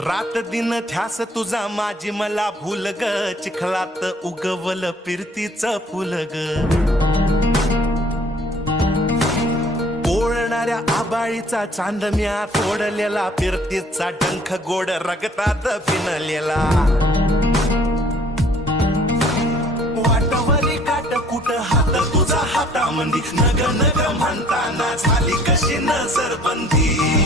रात दिन ध्यास तुझा माझी मला भूल ग, चिखलात उगवल फिरतीच फुल ग. पोळणाऱ्या आबाळीचा चांदम्या तोडलेला, फिरतीचा डंख गोड रगतात फिनलेला. वाटवरी काट कुट हात तुझा हातामंदी, नग नग म्हणताना झाली कशी नजरबंदी.